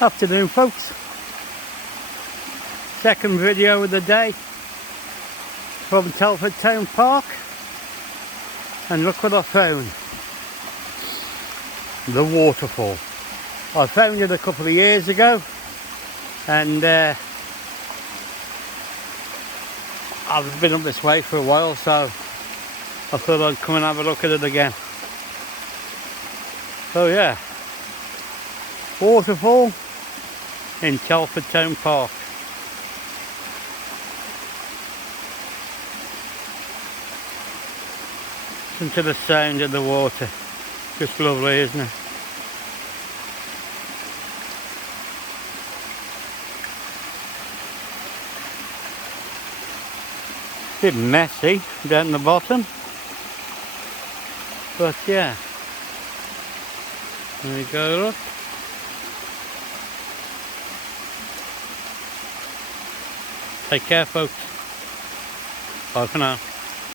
Afternoon, folks. Second video of the day from Telford Town Park, and look what I found. The waterfall. I found it a couple of years ago, and I've been up this way for a while, so I thought I'd come and have a look at it again. So yeah, waterfall in Telford Town Park. Listen to the sound of the water. Just lovely, isn't it? A bit messy down the bottom, but yeah, there we go, look. Take care, folks. Bye for now.